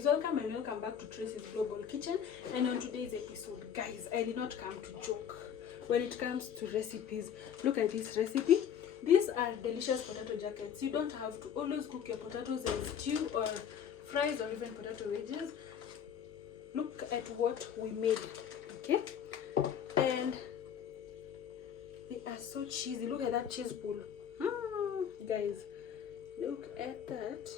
guys, welcome and welcome back to Tracys Global Kitchen. And on today's episode, guys, I did not come to joke when it comes to recipes. Look at this recipe. These are delicious potato jackets. You don't have to always cook your potatoes as stew or fries or even potato wedges. Look at what we made, okay? And they are so cheesy. Look at that cheese pool. Guys, look at that.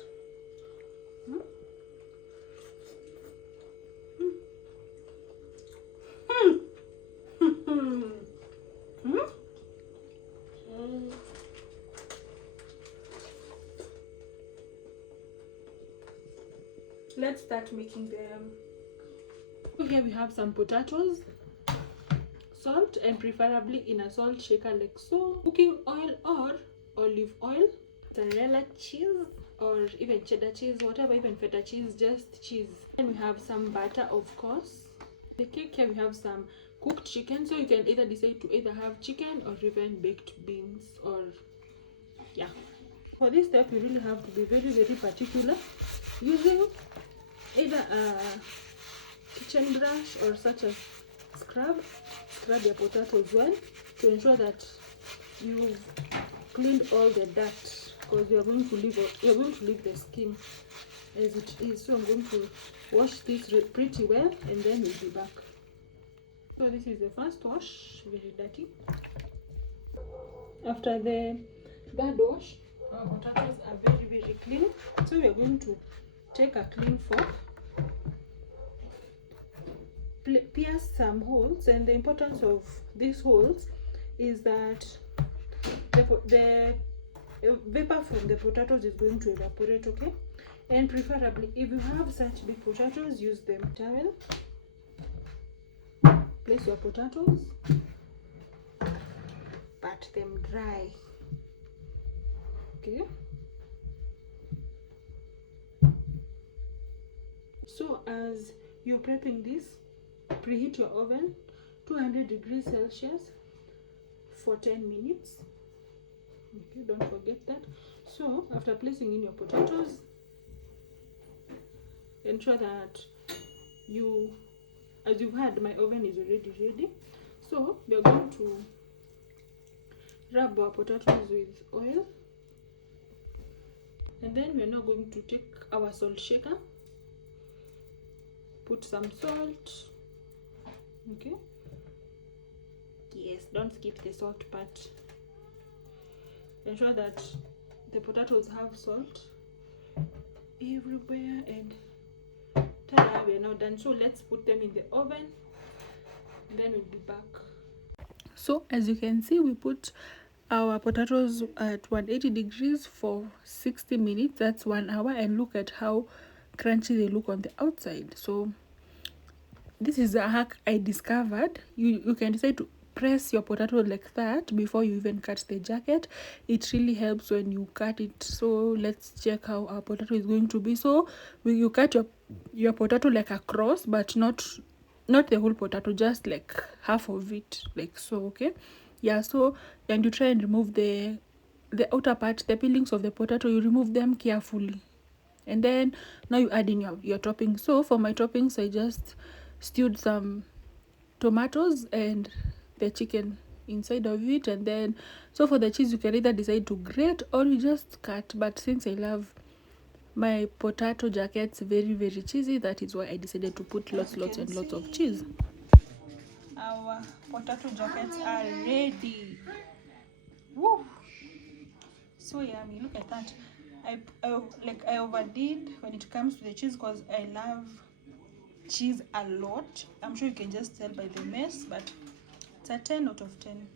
Let's start making them. Here we have some potatoes, salt, and preferably in a salt shaker like so, cooking oil or olive oil, mozzarella cheese or even cheddar cheese, whatever, even feta cheese, just cheese. And we have some butter, of course. The cake, here we have some cooked chicken, so you can either decide to either have chicken or even baked beans, or yeah. For this step you really have to be very particular, using either a kitchen brush or such as scrub your potatoes well to ensure that you've cleaned all the dirt, because you're going to leave the skin as it is. So I'm going to wash this pretty well and then we'll be back. So this is the first wash, very dirty. After the third wash, our potatoes are very clean. So we are going to take a clean fork, pierce some holes, and the importance of these holes is that the vapor from the potatoes is going to evaporate, okay? And preferably, if you have such big potatoes, use them towel. Place your potatoes, pat them dry, okay? So as you're prepping this, preheat your oven 200 degrees Celsius for 10 minutes. Okay, don't forget that. So after placing in your potatoes, ensure that as you've heard, my oven is already ready. So we are going to rub our potatoes with oil, and then we are now going to take our salt shaker, put some salt, okay? Yes, don't skip the salt part. Ensure that the potatoes have salt everywhere, and ta-da, we are now done. So let's put them in the oven, then we'll be back. So as you can see, we put our potatoes at 180 degrees for 60 minutes. That's 1 hour, and look at how crunchy they look on the outside. So this is a hack I discovered. You can decide to press your potato like that before you even cut the jacket. It really helps when you cut it. So let's check how our potato is going to be. So you cut your potato like across, but not the whole potato, just like half of it, like so, okay? Yeah, so and you try and remove the outer part, the peelings of the potato. You remove them carefully, and then now you add in your toppings. So for my toppings, I just stewed some tomatoes and the chicken inside of it. And then so for the cheese, you can either decide to grate or you just cut, but since I love my potato jackets very cheesy, that is why I decided to put lots and lots of cheese. Our potato jackets are ready. Woo! So yummy. Look at that. I overdid when it comes to the cheese because I love cheese a lot. I'm sure you can just tell by the mess, but it's a 10 out of 10.